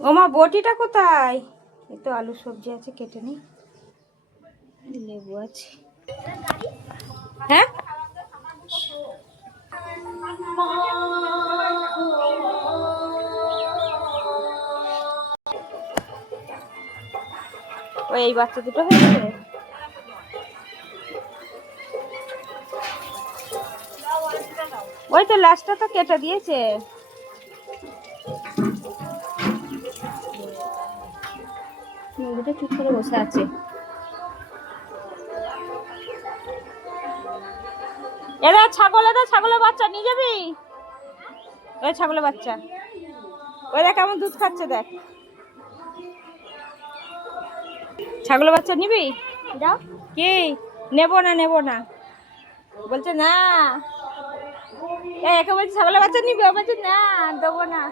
ওমা বটিটা কোথায়? এই তো আলু সবজি আছে, কেটে নি। লেবু আছে। হ্যাঁ ওই এই বাচ্চা দুটো হয়েছে। ওই তো লাস্টটা তো কেটে দিয়েছে। মুরগিটা চুপ করে বসে আছে। এরা ছাগল, এরা ছাগলের বাচ্চা নিয়ে যাবি? ওই ছাগলের বাচ্চা, ওই দেখ কেমন দুধ খাচ্ছে, দেখ। ছাগলের বাচ্চা নিবি? যাও। কি? নেবো না, নেবো না বলছে না। একে বলছে ছাগলের বাচ্চা নিবি, ও বলছে না, দেবো না।